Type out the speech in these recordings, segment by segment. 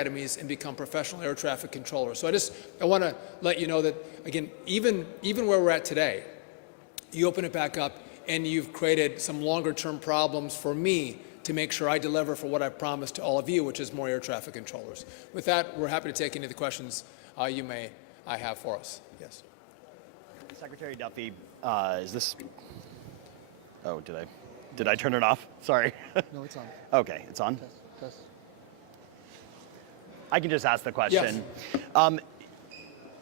academies and become professional air traffic controllers. So I want to let you know that, again, even where we're at today, you open it back up and you've created some longer term problems for me to make sure I deliver for what I've promised to all of you, which is more air traffic controllers. With that, we're happy to take any of the questions you may have for us. Yes. Secretary Duffy, is this, oh, did I turn it off? Sorry. No, it's on. Okay, it's on? Test. I can just ask the question. Yes.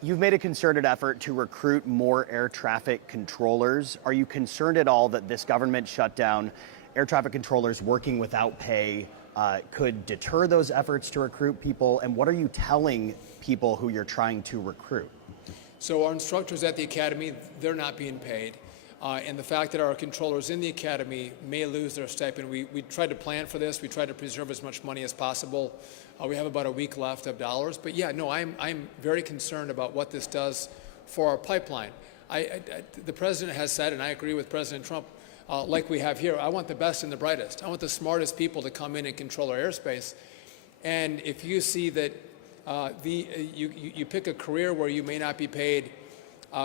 You've made a concerted effort to recruit more air traffic controllers. Are you concerned at all that this government shutdown, air traffic controllers working without pay, could deter those efforts to recruit people? And what are you telling people who you're trying to recruit? So our instructors at the academy, they're not being paid. And the fact that our controllers in the academy may lose their stipend, we tried to plan for this. We tried to preserve as much money as possible. We have about a week left of dollars. But yeah, no, I'm very concerned about what this does for our pipeline. The president has said, and I agree with President Trump, like we have here, I want the best and the brightest. I want the smartest people to come in and control our airspace. And if you see that you pick a career where you may not be paid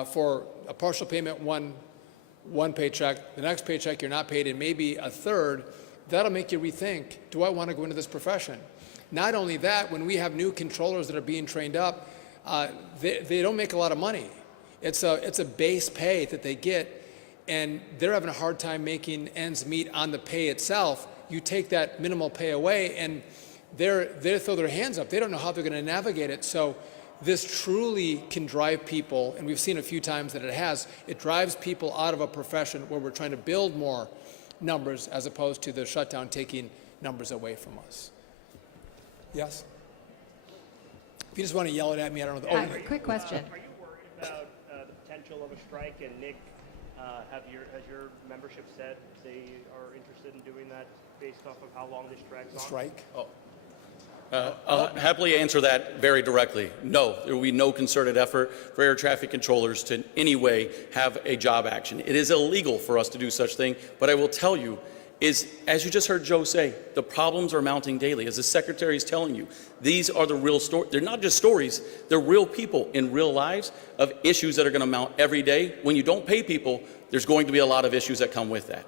for a partial payment one paycheck, the next paycheck you're not paid, and maybe a third, that'll make you rethink, do I want to go into this profession? Not only that, when we have new controllers that are being trained up, they don't make a lot of money. It's a base pay that they get, and they're having a hard time making ends meet on the pay itself. You take that minimal pay away, and they throw their hands up. They don't know how they're going to navigate it. So this truly can drive people, and we've seen a few times that it has, it drives people out of a profession where we're trying to build more numbers as opposed to the shutdown taking numbers away from us. Yes? If you just want to yell it at me, I don't know. Quick question. Are you worried about the potential of a strike? And Nick, has your membership said they are interested in doing that based off of how long this drags on? Strike? Oh. I'll happily answer that very directly. No, there will be no concerted effort for air traffic controllers to in any way have a job action. It is illegal for us to do such thing, but I will tell you is, as you just heard Joe say, the problems are mounting daily. As the Secretary is telling you, these are the real stories. They're not just stories, they're real people in real lives of issues that are going to mount every day. When you don't pay people, there's going to be a lot of issues that come with that.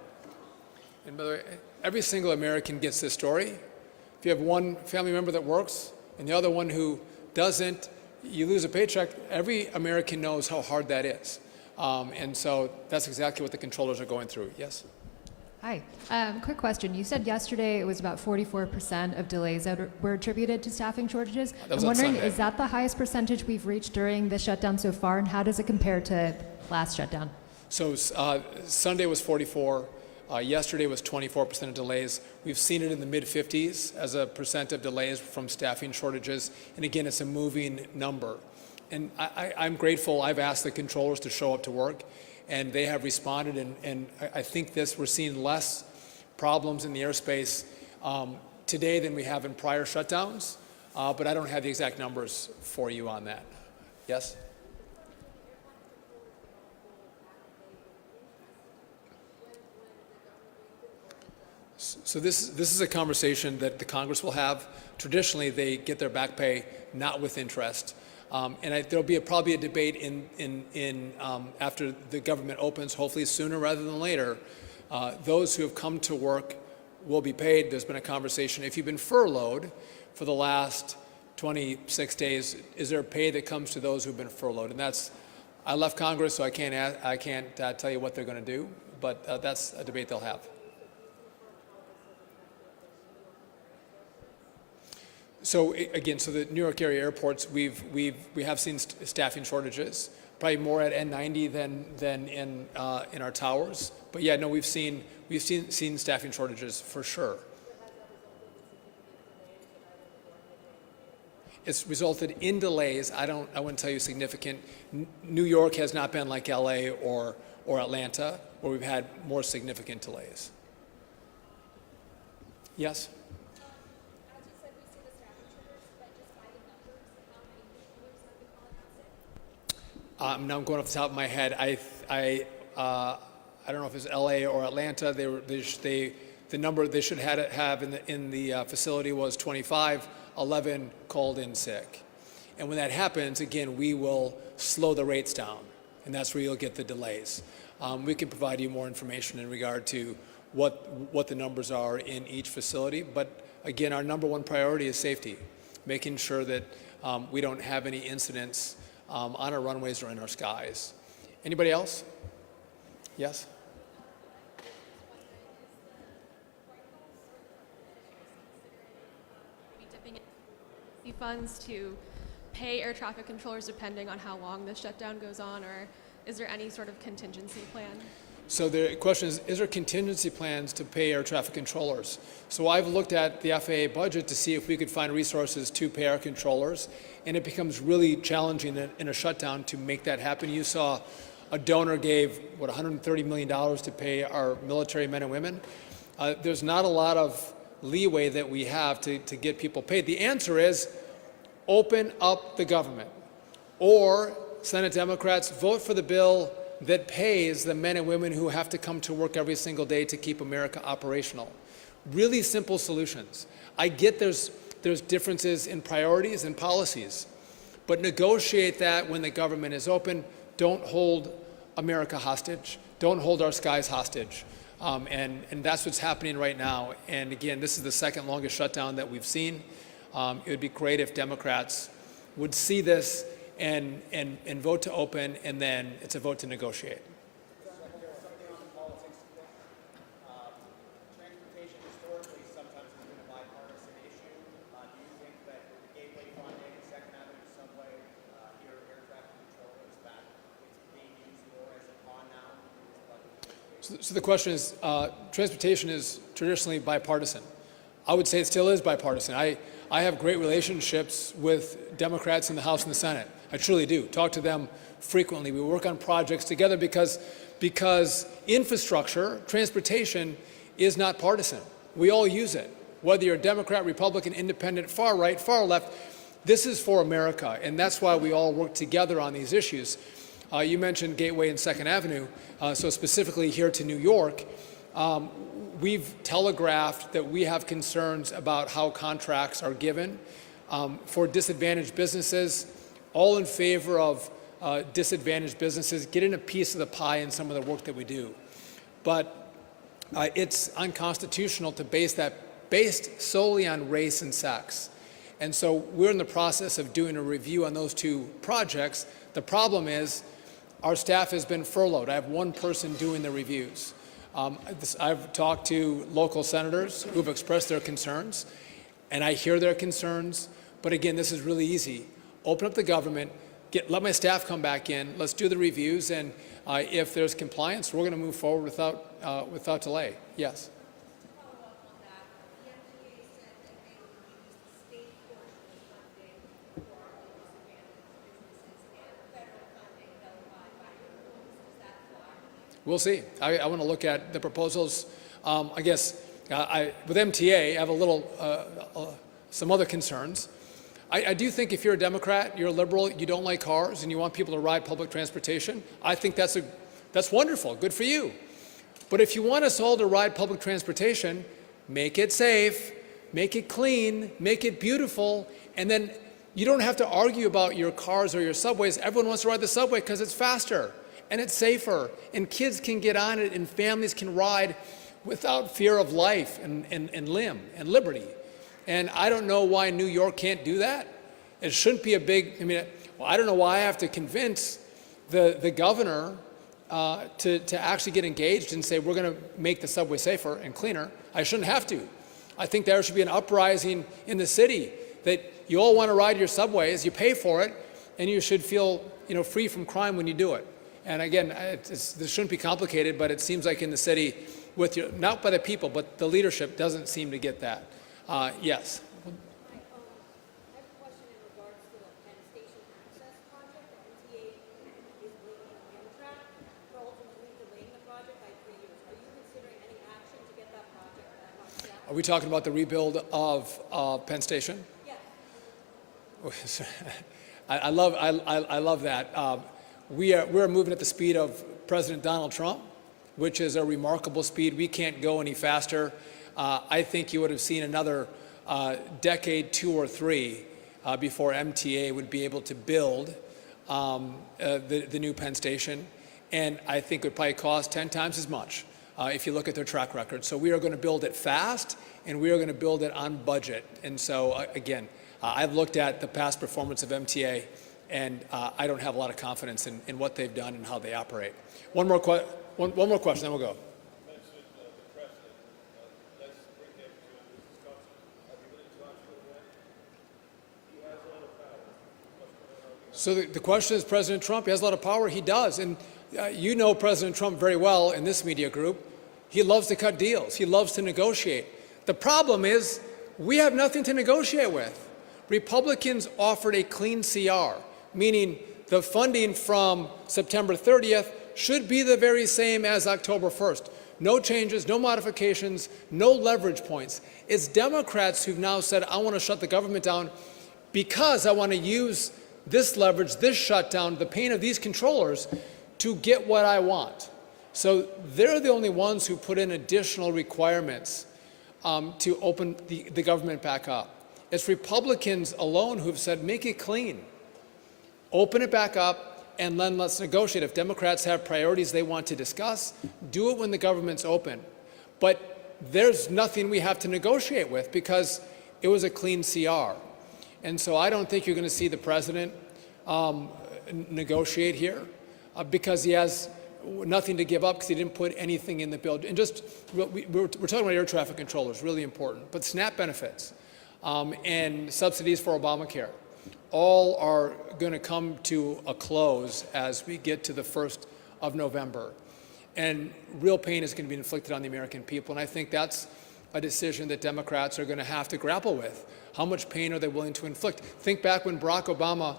And by the way, every single American gets this story. If you have one family member that works and the other one who doesn't, you lose a paycheck. Every American knows how hard that is. And so that's exactly what the controllers are going through. Yes? Hi. Quick question. You said yesterday it was about 44% of delays that were attributed to staffing shortages. That was I'm on wondering, Sunday. is that the highest percentage we've reached during the shutdown so far, and how does it compare to last shutdown? So Sunday was 44. Yesterday was 24% of delays. We've seen it in the mid-50s as a percent of delays from staffing shortages. And again, it's a moving number. And I'm grateful. I've asked the controllers to show up to work, and they have responded. And I think we're seeing less problems in the airspace today than we have in prior shutdowns. But I don't have the exact numbers for you on that. Yes? So this is a conversation that the Congress will have. Traditionally, they get their back pay not with interest. And there'll be probably a debate after the government opens, hopefully sooner rather than later. Those who have come to work will be paid. There's been a conversation. If you've been furloughed for the last 26 days, is there pay that comes to those who've been furloughed? And I left Congress, so I can't tell you what they're going to do, but that's a debate they'll have. So again, the New York area airports, we have seen staffing shortages, probably more at N90 than in our towers. But yeah, no, we've seen staffing shortages for sure. It's resulted in delays. I wouldn't tell you significant. New York has not been like LA or Atlanta, where we've had more significant delays. Yes? Now I'm going off the top of my head. I don't know if it's LA or Atlanta. The number they should have in the facility was 25. 11 called in sick. And when that happens, again, we will slow the rates down, and that's where you'll get the delays. We can provide you more information in regard to what the numbers are in each facility, but again, our number one priority is safety, making sure that we don't have any incidents on our runways or in our skies. Anybody else? Yes? Dipping in funds to pay air traffic controllers depending on how long the shutdown goes on, or is there any sort of contingency plan? So the question is there contingency plans to pay air traffic controllers? So I've looked at the FAA budget to see if we could find resources to pay our controllers, and it becomes really challenging in a shutdown to make that happen. You saw a donor gave, $130 million to pay our military men and women. There's not a lot of leeway that we have to get people paid. The answer is open up the government, or Senate Democrats vote for the bill that pays the men and women who have to come to work every single day to keep America operational. Really simple solutions. I get there's differences in priorities and policies, but negotiate that when the government is open. Don't hold America hostage. Don't hold our skies hostage. And that's what's happening right now. And again, this is the second longest shutdown that we've seen. It would be great if Democrats would see this and vote to open, and then it's a vote to negotiate. Transportation historically sometimes has been a bipartisan issue. Do you think that with the gateway funding, Second Avenue subway, here air traffic controllers, that it's being used more as a pawn now in this budget? So the question is, transportation is traditionally bipartisan. I would say it still is bipartisan. I have great relationships with Democrats in the House and the Senate. I truly do. Talk to them frequently. We work on projects together because infrastructure, transportation, is not partisan. We all use it. Whether you're Democrat, Republican, Independent, far right, far left, this is for America, and that's why we all work together on these issues. You mentioned Gateway and Second Avenue, so specifically here to New York, we've telegraphed that we have concerns about how contracts are given for disadvantaged businesses, all in favor of disadvantaged businesses getting a piece of the pie in some of the work that we do. But it's unconstitutional to based solely on race and sex. And so we're in the process of doing a review on those two projects. The problem is our staff has been furloughed. I have one person doing the reviews. I've talked to local senators who've expressed their concerns, and I hear their concerns. But again, this is really easy. Open up the government, let my staff come back in, let's do the reviews, and if there's compliance, we're going to move forward without delay. Yes? We'll see. I want to look at the proposals. I guess with MTA, I have a little, some other concerns. I do think if you're a Democrat, you're a liberal, you don't like cars, and you want people to ride public transportation, I think that's wonderful. Good for you. But if you want us all to ride public transportation, make it safe, make it clean, make it beautiful, and then you don't have to argue about your cars or your subways. Everyone wants to ride the subway because it's faster and it's safer, and kids can get on it, and families can ride without fear of life and limb and liberty. And I don't know why New York can't do that. It shouldn't be a big, I don't know why I have to convince the governor to actually get engaged and say we're going to make the subway safer and cleaner. I shouldn't have to. I think there should be an uprising in the city that you all want to ride your subways, you pay for it, and you should feel free from crime when you do it. And again, this shouldn't be complicated, but it seems like in the city, not by the people, but the leadership doesn't seem to get that. Yes. I have a question in regards to the Penn Station access project. The MTA is blaming Amtrak for ultimately delaying the project by 3 years. Are you considering any action to get that project back on track? Are we talking about the rebuild of Penn Station? Yes. I love that. We're moving at the speed of President Donald Trump, which is a remarkable speed. We can't go any faster. I think you would have seen another decade, 2 or 3, before MTA would be able to build the new Penn Station, and I think it would probably cost 10 times as much if you look at their track record. So we are going to build it fast, and we are going to build it on budget. And so again, I've looked at the past performance of MTA, and I don't have a lot of confidence in what they've done and how they operate. One more question, then we'll go. So the question is, President Trump, he has a lot of power? He does. And you know President Trump very well in this media group. He loves to cut deals. He loves to negotiate. The problem is we have nothing to negotiate with. Republicans offered a clean CR, meaning the funding from September 30th should be the very same as October 1st. No changes, no modifications, no leverage points. It's Democrats who've now said, I want to shut the government down because I want to use this leverage, this shutdown, the pain of these controllers to get what I want. So they're the only ones who put in additional requirements to open the government back up. It's Republicans alone who've said, make it clean. Open it back up, and then let's negotiate. If Democrats have priorities they want to discuss, do it when the government's open. But there's nothing we have to negotiate with because it was a clean CR. And so I don't think you're going to see the president negotiate here because he has nothing to give up because he didn't put anything in the bill. And just, we're talking about air traffic controllers, really important. But SNAP benefits and subsidies for Obamacare all are going to come to a close as we get to the 1st of November. And real pain is going to be inflicted on the American people. And I think that's a decision that Democrats are going to have to grapple with. How much pain are they willing to inflict? Think back when Barack Obama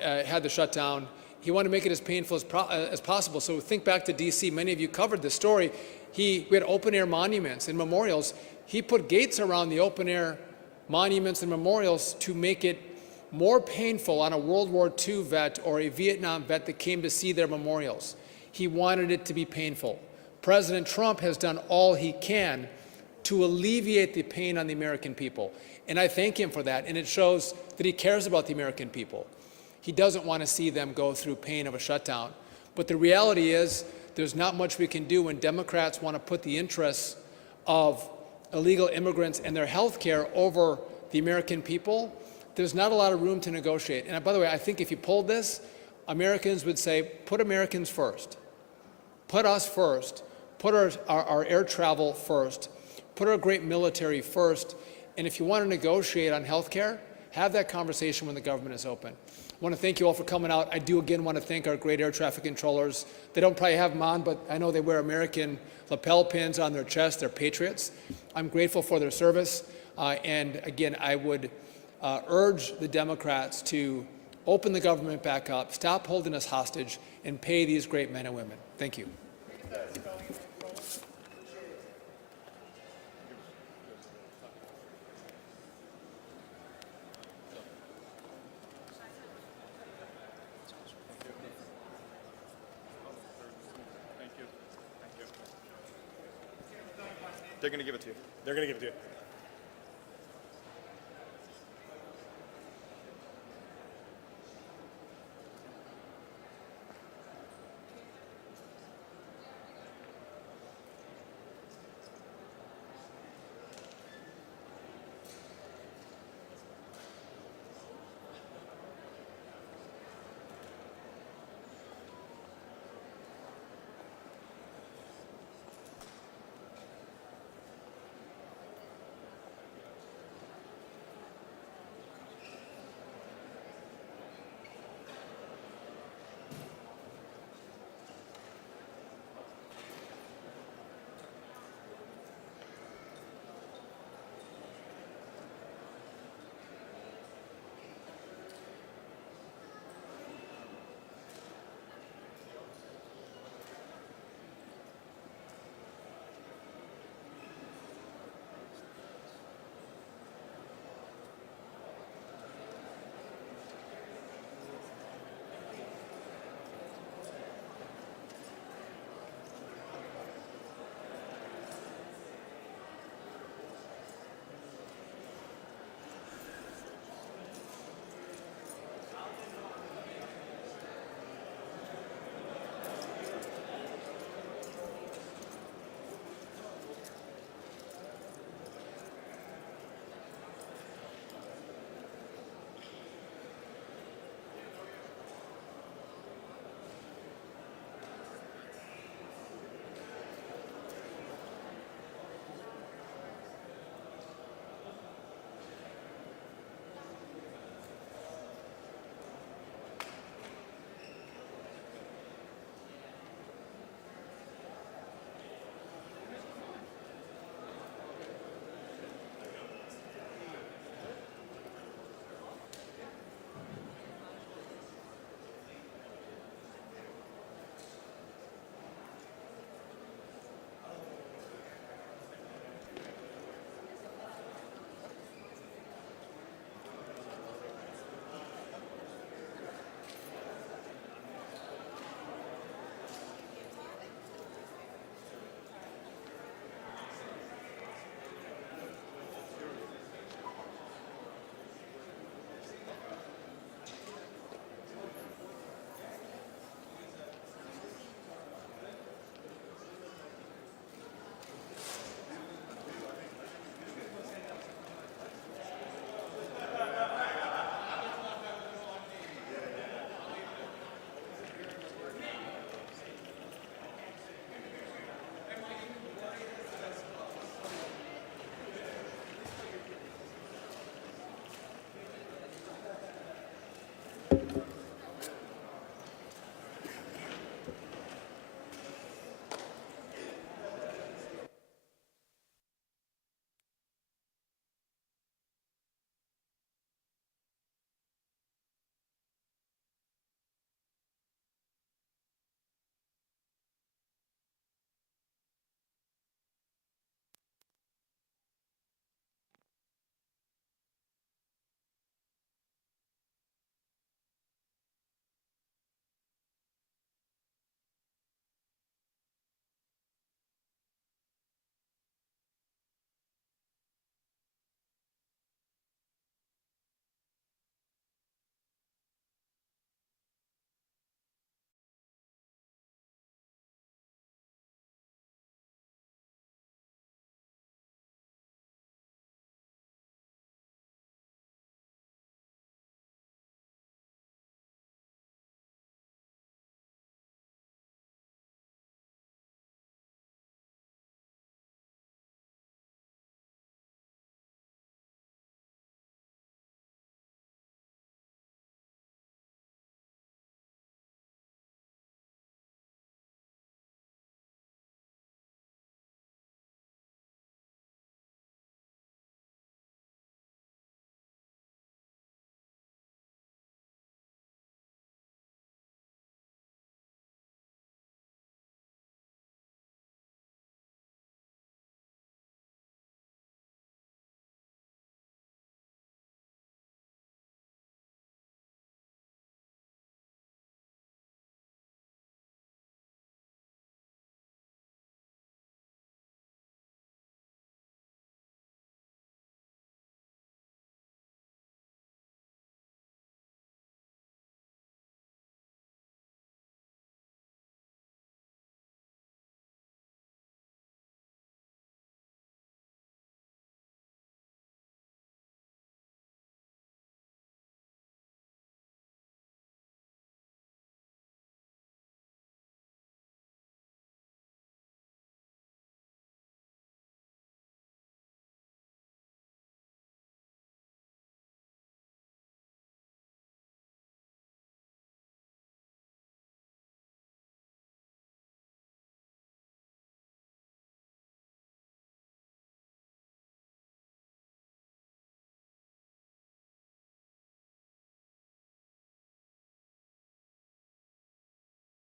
had the shutdown. He wanted to make it as painful as possible. So think back to D.C. Many of you covered this story. We had open-air monuments and memorials. He put gates around the open-air monuments and memorials to make it more painful on a World War II vet or a Vietnam vet that came to see their memorials. He wanted it to be painful. President Trump has done all he can to alleviate the pain on the American people. And I thank him for that, and it shows that he cares about the American people. He doesn't want to see them go through pain of a shutdown. But the reality is there's not much we can do when Democrats want to put the interests of illegal immigrants and their health care over the American people. There's not a lot of room to negotiate. And by the way, I think if you pulled this, Americans would say, put Americans first. Put us first. Put our air travel first. Put our great military first. And if you want to negotiate on health care, have that conversation when the government is open. I want to thank you all for coming out. I do again want to thank our great air traffic controllers. They don't probably have them on, but I know they wear American lapel pins on their chest. They're patriots. I'm grateful for their service. And again, I would urge the Democrats to open the government back up, stop holding us hostage, and pay these great men and women. Thank you. They're going to give it to you. They're going to give it to you.